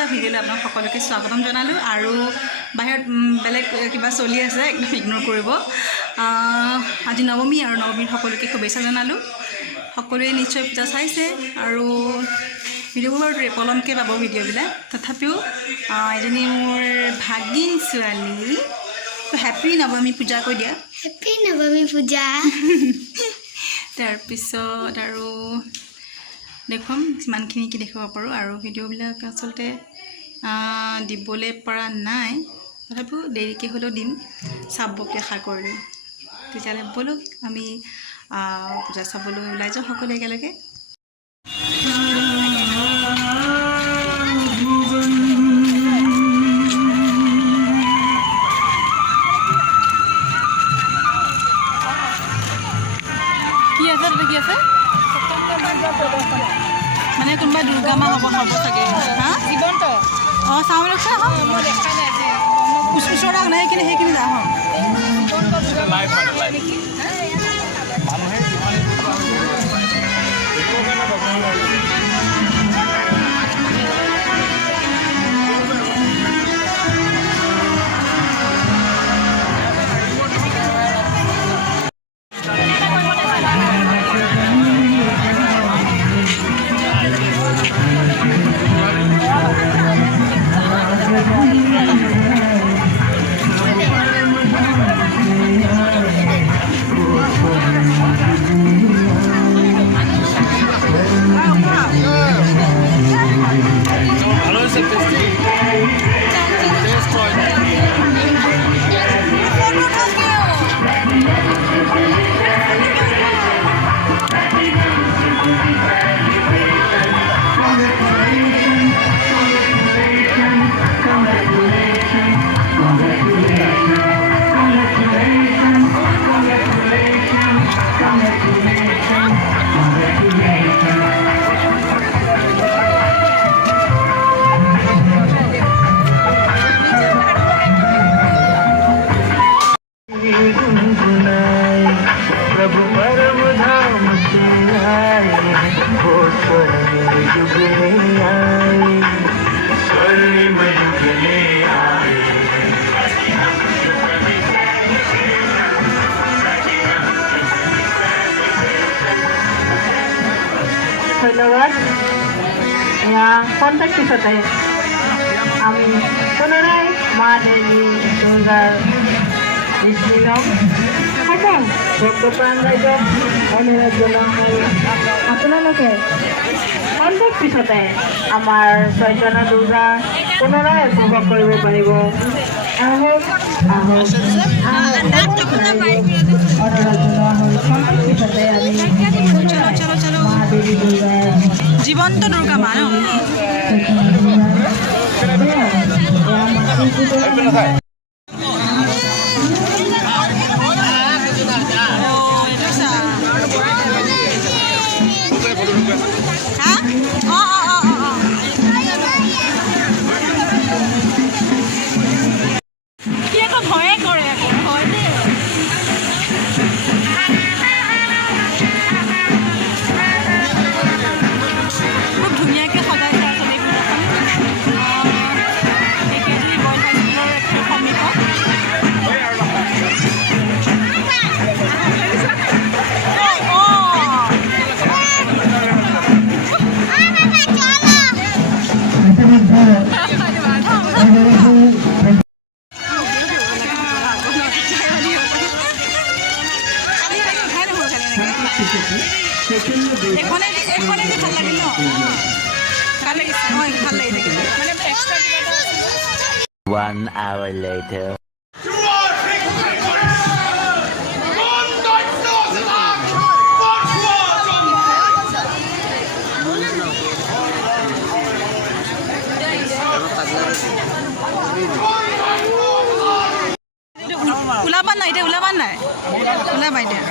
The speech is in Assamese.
এটা ভিডিঅ'লৈ আপোনাক সকলোকে স্বাগতম জনালোঁ আৰু বাহিৰত বেলেগ কিবা চলি আছে একদম ইগনোৰ কৰিব আজি নৱমী আৰু নৱমীৰ সকলোকে শুভেচ্ছা জনালোঁ সকলোৱে নিশ্চয় পূজা চাইছে আৰু ভিডিঅ'বোৰ পলমকৈ পাব ভিডিঅ'বিলাক তথাপিও এজনী মোৰ ভাগিন ছোৱালী হেপী নৱমী পূজা কৈ দিয়া হেপী নৱমী পূজা তাৰপিছত আৰু দেখুৱাম যিমানখিনি কি দেখাব পাৰোঁ আৰু ভিডিঅ'বিলাক আচলতে দিবলৈ পৰা নাই তথাপিও দেৰিকৈ হ'লেও দিম চাবকে আশা কৰিলোঁ তেতিয়াহ'লে ব'লক আমি পূজা চাবলৈ ওলাই যাওঁ সকলো একেলগে কি আছে কি আছে মানে কোনোবা দুৰ্গা মা হ'ব চাগে হা জীৱন্ত অঁ চাওঁ লক্ষা মই দেখা নাই ওচৰত নাই সেইখিনি যাওঁ ধন্যবাদ এয়া কণ্টেক্ট পিছতে আমি পুনৰাই মা দেৱী দুৰ্গাৰ দৃষ্টি ল'ম থাকক ভক্তপ্ৰাণ ৰাইজক অনুৰোধ জনাওঁ আপোনালোকে কণ্টেক্ট পিছতে আমাৰ চৈতন্য দুৰ্গা পুনৰাই উপভোগ কৰিব পাৰিব আহক আহক অনুৰোধ জনোৱা হ'ল কণ্টেক্ট পিছতে আমি মা দেৱী দুৰ্গাৰ জীৱন্ত দুৰ্গা মা ভয়ে কৰে আকৌ ভয় দেই খুব ধুনীয়াকৈ সজাইছে আচলতে এইকেইজনী বইজ হাইস্কুলৰ সন্মুখত এখনে ভাল লাগিল ন ভাল লাগিছে হয় ভাল লাগি থাকিল মানে এক্সট্ৰা কিবা এটা 1 hour later ওলাবা নাই এতিয়া ওলাবা নাই ওলাবা এতিয়া